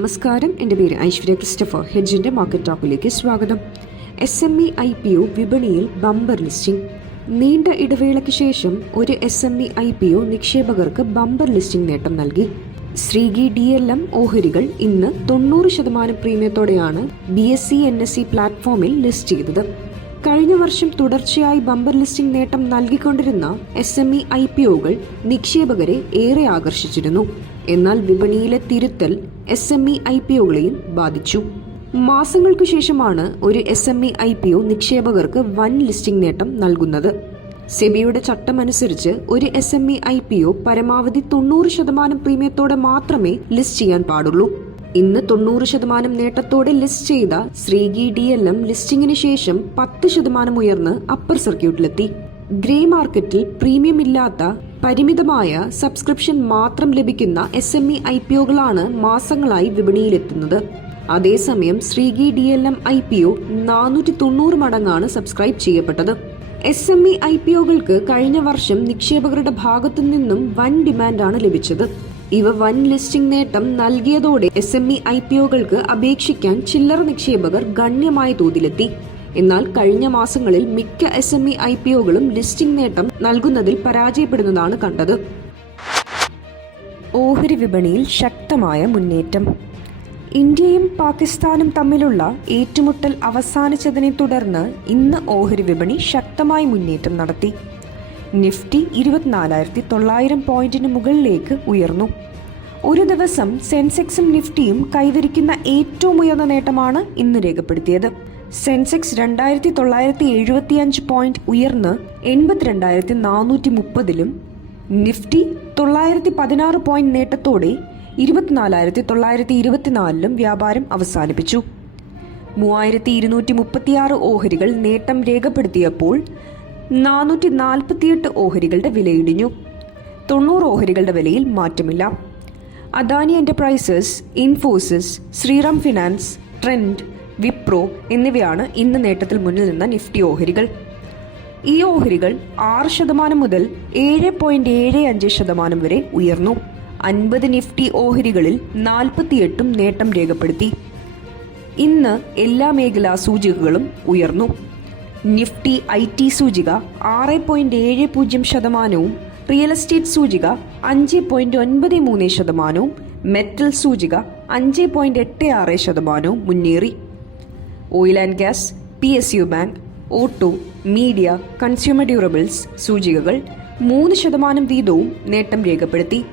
നമസ്കാരം. എന്റെ പേര് ഐശ്വര്യ ക്രിസ്റ്റഫർ. ഹെഡ്ജിന്റെ മാർക്കറ്റ് ടോക്കിലേക്ക് സ്വാഗതം. S M E I P O വിപണിയിൽ ബമ്പർ ലിസ്റ്റിംഗ്. നീണ്ട ഇടവേളയ്ക്ക് ശേഷം ഒരു S M E I P O നിക്ഷേപകർക്ക് ബമ്പർ ലിസ്റ്റിംഗ് നേട്ടം നൽകി. ശ്രീഗി ഡി എൽ എം ഓഹരികൾ ഇന്ന് തൊണ്ണൂറ് ശതമാനം പ്രീമിയത്തോടെയാണ് B S C N S C പ്ലാറ്റ്ഫോമിൽ ലിസ്റ്റ് ചെയ്തത്. കഴിഞ്ഞ വർഷം തുടർച്ചയായി ബമ്പർ ലിസ്റ്റിംഗ് നേട്ടം നൽകിക്കൊണ്ടിരുന്ന S M E I P ഒകൾ നിക്ഷേപകരെ ഏറെ ആകർഷിച്ചിരുന്നു. എന്നാൽ വിപണിയിലെ തിരുത്തൽ S M E I P ഒകളെയും ബാധിച്ചു. മാസങ്ങൾക്കു ശേഷമാണ് ഒരു S M E I P O നിക്ഷേപകർക്ക് വൻ ലിസ്റ്റിംഗ് നേട്ടം നൽകുന്നത്. സെബിയുടെ ചട്ടമനുസരിച്ച് ഒരു S M E I P O പരമാവധി തൊണ്ണൂറ് ശതമാനം പ്രീമിയത്തോടെ മാത്രമേ ലിസ്റ്റ് ചെയ്യാൻ പാടുള്ളൂ. ഇന്ന് തൊണ്ണൂറ് ശതമാനം നേട്ടത്തോടെ ലിസ്റ്റ് ചെയ്ത ശ്രീഗി ഡി എൽ എം ലിസ്റ്റിംഗിന് ശേഷം പത്ത് ശതമാനം ഉയർന്ന് അപ്പർ സർക്യൂട്ടിലെത്തി. ഗ്രേ മാർക്കറ്റിൽ പ്രീമിയം ഇല്ലാത്ത പരിമിതമായ സബ്സ്ക്രിപ്ഷൻ മാത്രം ലഭിക്കുന്ന S M E I P ഒകളാണ് മാസങ്ങളായി വിപണിയിലെത്തുന്നത്. അതേസമയം Shreeji D L M I P O നാനൂറ്റി തൊണ്ണൂറ് മടങ്ങാണ് സബ്സ്ക്രൈബ് ചെയ്യപ്പെട്ടത്. S M E I P ഒകൾക്ക് കഴിഞ്ഞ വർഷം നിക്ഷേപകരുടെ ഭാഗത്തു നിന്നും വൻ ഡിമാൻഡാണ് ലഭിച്ചത്. ഇവ വൻ ലിസ്റ്റിംഗ് നേട്ടം നൽകിയതോടെ S M E I P ഒകൾക്ക് അപേക്ഷിക്കാൻ ചില്ലറ നിക്ഷേപകർ ഗണ്യമായ തോതിലെത്തി. എന്നാൽ കഴിഞ്ഞ മാസങ്ങളിൽ മിക്ക S M E I P ഒകളും listing നേട്ടം നൽകുന്നതിൽ പരാജയപ്പെടുന്നതാണ് കണ്ടത്. ഓഹരി വിപണിയിൽ ശക്തമായ മുന്നേറ്റം. ഇന്ത്യയും പാകിസ്ഥാനും തമ്മിലുള്ള ഏറ്റുമുട്ടൽ അവസാനിച്ചതിനെ തുടർന്ന് ഇന്ന് ഓഹരി വിപണി ശക്തമായി മുന്നേറ്റം നടത്തി. നിഫ്റ്റി ഇരുപത്തിനാലായിരത്തി തൊള്ളായിരം പോയിന്റിന് മുകളിലേക്ക് ഉയർന്നു. ഒരു ദിവസം സെൻസെക്സും നിഫ്റ്റിയും കൈവരിക്കുന്ന ഏറ്റവും ഉയർന്ന നേട്ടമാണ് ഇന്ന് രേഖപ്പെടുത്തിയത്. സെൻസെക്സ് രണ്ടായിരത്തി തൊള്ളായിരത്തി എഴുപത്തി അഞ്ച് പോയിന്റ് ഉയർന്ന് എൺപത്തിരണ്ടായിരത്തി നാനൂറ്റി മുപ്പതിലും നിഫ്റ്റി തൊള്ളായിരത്തി പതിനാറ് പോയിന്റ് നേട്ടത്തോടെ ഇരുപത്തിനാലായിരത്തി തൊള്ളായിരത്തി ഇരുപത്തിനാലിലും വ്യാപാരം അവസാനിപ്പിച്ചു. മൂവായിരത്തി ഇരുന്നൂറ്റി മുപ്പത്തിയാറ് ഓഹരികൾ നേട്ടം രേഖപ്പെടുത്തിയപ്പോൾ നാനൂറ്റി നാൽപ്പത്തിയെട്ട് ഓഹരികളുടെ വിലയിടിഞ്ഞു. തൊണ്ണൂറ് ഓഹരികളുടെ വിലയിൽ മാറ്റമില്ല. Adani Enterprises Infosys Shriram Finance Trent Wipro എന്നിവയാണ് ഇന്ന് നേട്ടത്തിൽ മുന്നിൽ നിന്ന നിഫ്റ്റി ഓഹരികൾ. ഈ ഓഹരികൾ ആറ് ശതമാനം മുതൽ ഏഴ് പോയിന്റ് ഏഴ് അഞ്ച് ശതമാനം വരെ ഉയർന്നു. അൻപത് നിഫ്റ്റി ഓഹരികളിൽ നാൽപ്പത്തിയെട്ടും നേട്ടം രേഖപ്പെടുത്തി. ഇന്ന് എല്ലാ മേഖലാ സൂചികകളും ഉയർന്നു. നിഫ്റ്റി ഐ ടി സൂചിക ആറ് പോയിന്റ് ഏഴ് പൂജ്യം ശതമാനവും റിയൽ എസ്റ്റേറ്റ് സൂചിക അഞ്ച് പോയിന്റ് ഒൻപത് മൂന്ന് ശതമാനവും മെറ്റൽ സൂചിക അഞ്ച് പോയിന്റ് എട്ട് ആറ് ശതമാനവും മുന്നേറി. Oil and gas P S U bank auto media consumer durables സൂചികകൾ മൂന്ന് ശതമാനം വീതവും നേട്ടം രേഖപ്പെടുത്തി.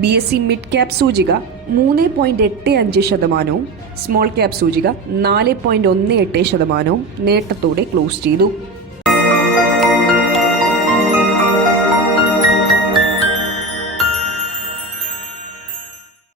B S C mid cap സൂചിക മൂന്ന് പോയിന്റ് എട്ട് അഞ്ച് ശതമാനവും സ്മോൾ ക്യാപ് സൂചിക നാല് പോയിന്റ് ഒന്ന് എട്ട് ശതമാനവും നേട്ടത്തോടെ ക്ലോസ് ചെയ്തു.